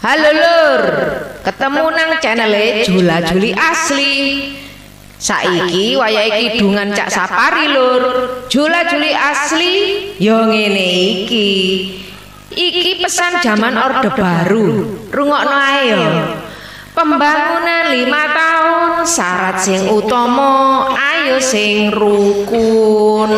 Halo lur, ketemu nang channel Jula Juli Asli. Saiki wayahe kidungan Cak Sapari lur. Jula Juli Asli yo ngene iki. Iki pesan zaman Orde Baru. Rungokno ae yo. Pembangunan 5 tahun, syarat sing utama ayo sing rukun.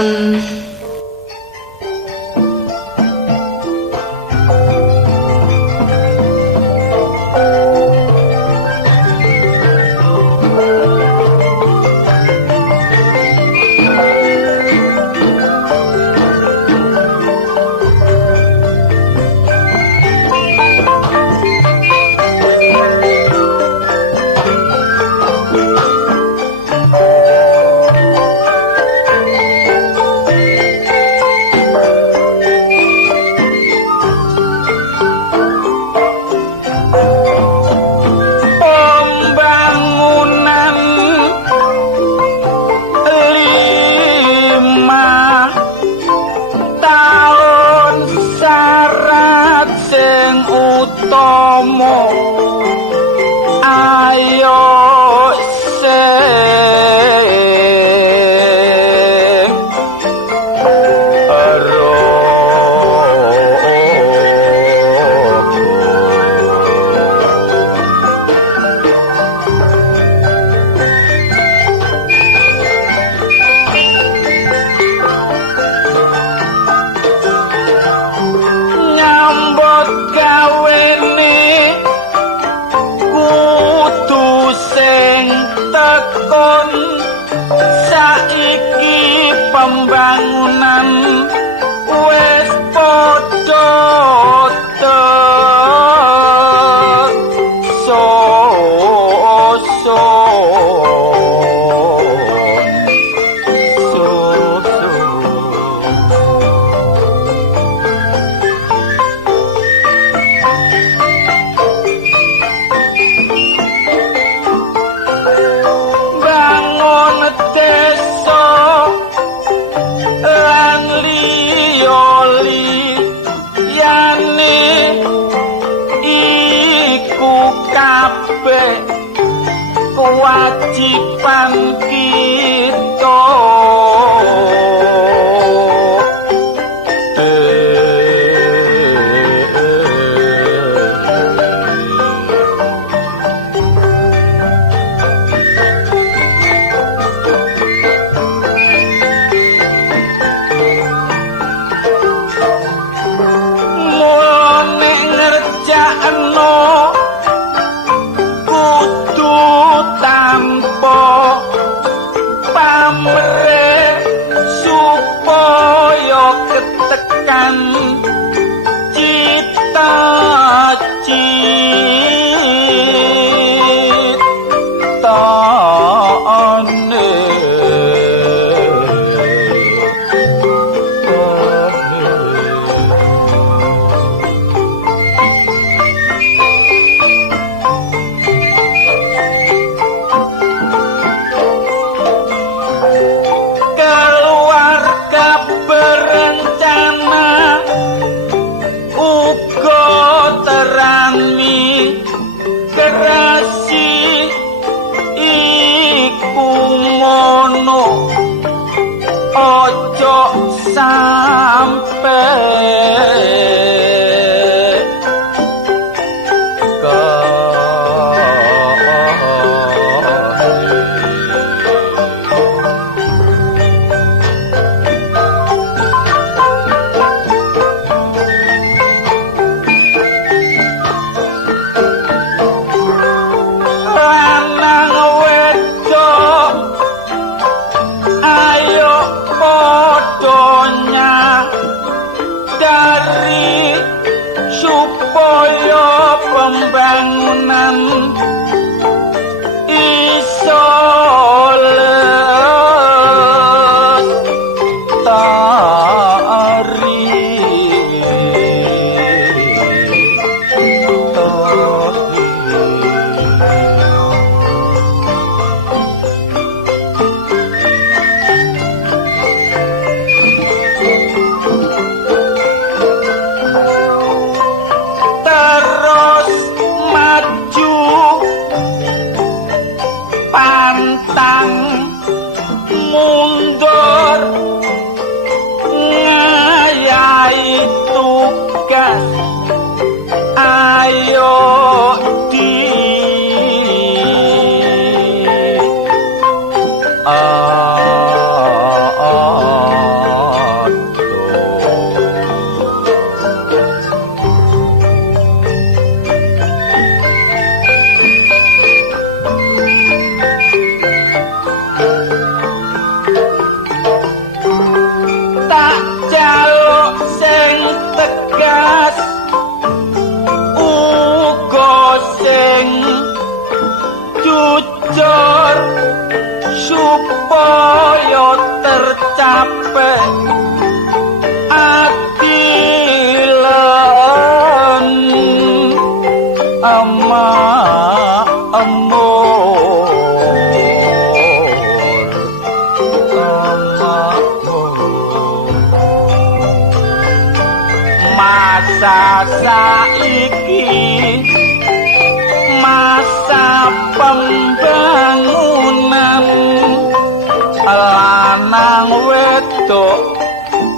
Pembangunan wis padha kewajiban kita. Mulane ngerjakno tanpa pamrih supaya ketekan cita-citane. Kerasi iku ngono ojo sampe dari supaya pembangunan iso lestari. Terus supaya tercapai adilan masa saiki masa pembangunan lanang wedok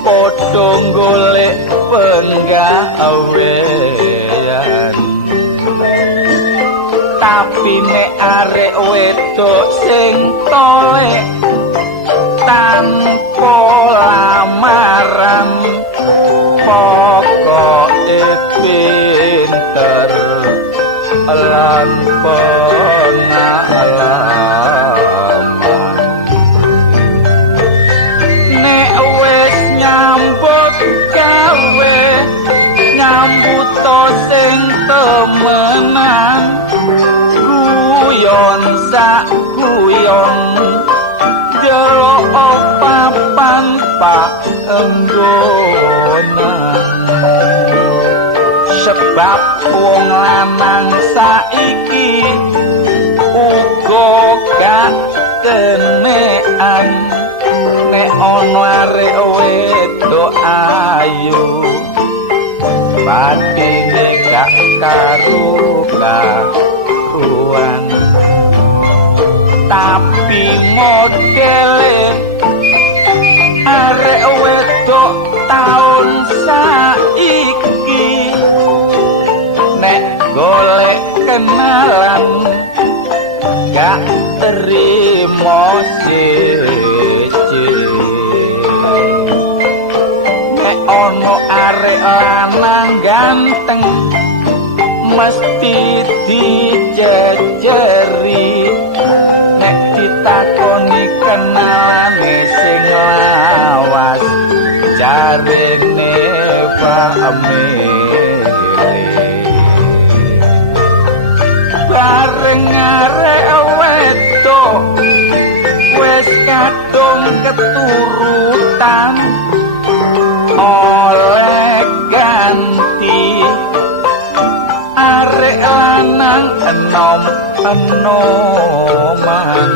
padha golek penggawean tapi nek arek wedok sing tolek tanpa lamaran pokoke pinter lan pengalaman nek wis nyambut gawe nyambut sing temenan guyon sak guyon delok papan pak enggonan sebab wong lanang saiki uga gak kenekan nek ana arek wedok ayu batine gak karuan tapi modele arek wedok taun saiki nek golek kenalan gak terima siji nek ono arek lanang ganteng mesti dijejeri nek ditakoni kenalane sing lawas jarene pamele bareng arek wedok wis kadung keturutan oleh ganti arek lanang enom-enoman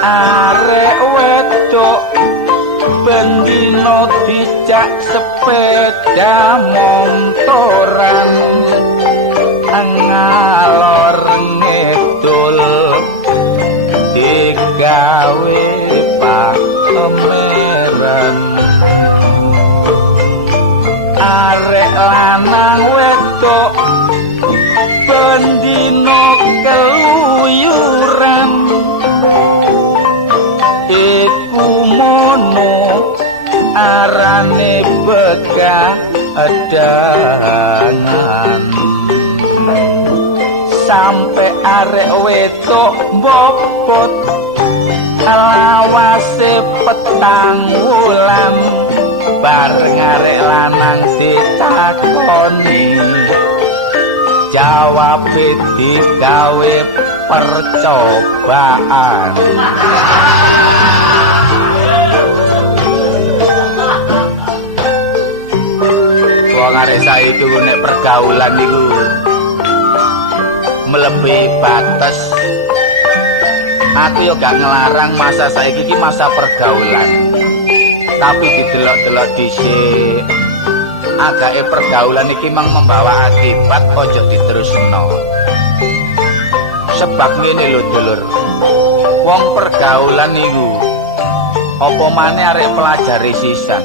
arek wedok bendino dijak sepeda montoran ngalor ngedul digawe pameran arek lanang wedok bendino keluyuran iku mono arane begadangan sampai arek wedok bobot lawase petang wulan bareng arek lanang ditakoni jawab digawe percobaan wong arek saiki nek pergaulan niku melebihi batas. Aku yo gak ngelarang masa saiki iki masa pergaulan. Tapi didelok-delok dhisik. Agake pergaulan iki mang membawa akibat ojo diterusno. Sebab ngene lho dulur. Wong pergaulan niku apa maneh arek pelajari sisan.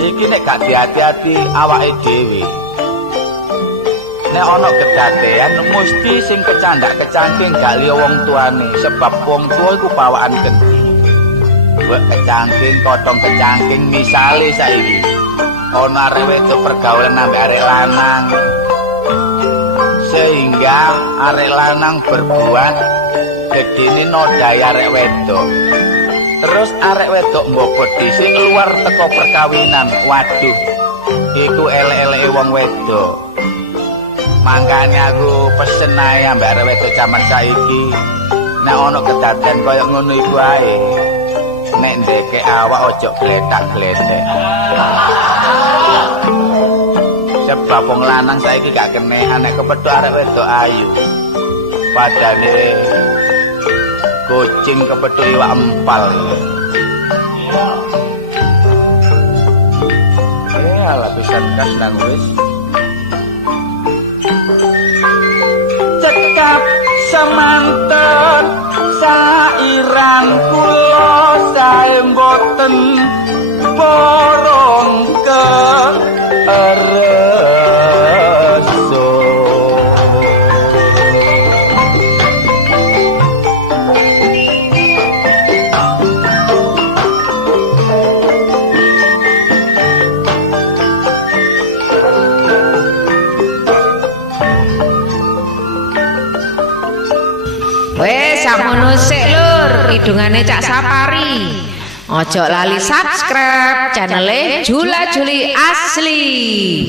Iki nek gak hati-hati awake dhewe. Nek ana kedadean mesti sing kecandak-kecangking gak liya wong tuane sebab wong tuwa iku bawaan gede. Mbok kecangking, kodhong kecangking misale saiki ana arek wedok pergaulan ambek arek lanang. Sehingga arek lanang berbuat gedene nodai arek wedok. Terus arek wedok mbobot dhisik luar teko perkawinan. Waduh, iku elek-eleke wong wedok. Mangkane aku pesen ae ambek arek wedok jaman saiki. Nek ana kedaden kaya ngono iku ae. Nek ndeke awak ojo gletak-gletek. Sebab wong lanang saiki gak kenehan nek kepethuk arek wedok ayu. Padane kucing kepethuk iwak empal. Alah pisan kas nang wis. Cekap semanten sairan kula sae mboten porong kereso. Wes samono sik lur, kidungane Cak Sapari. Ojo lali subscribe channel Jula Juli Asli.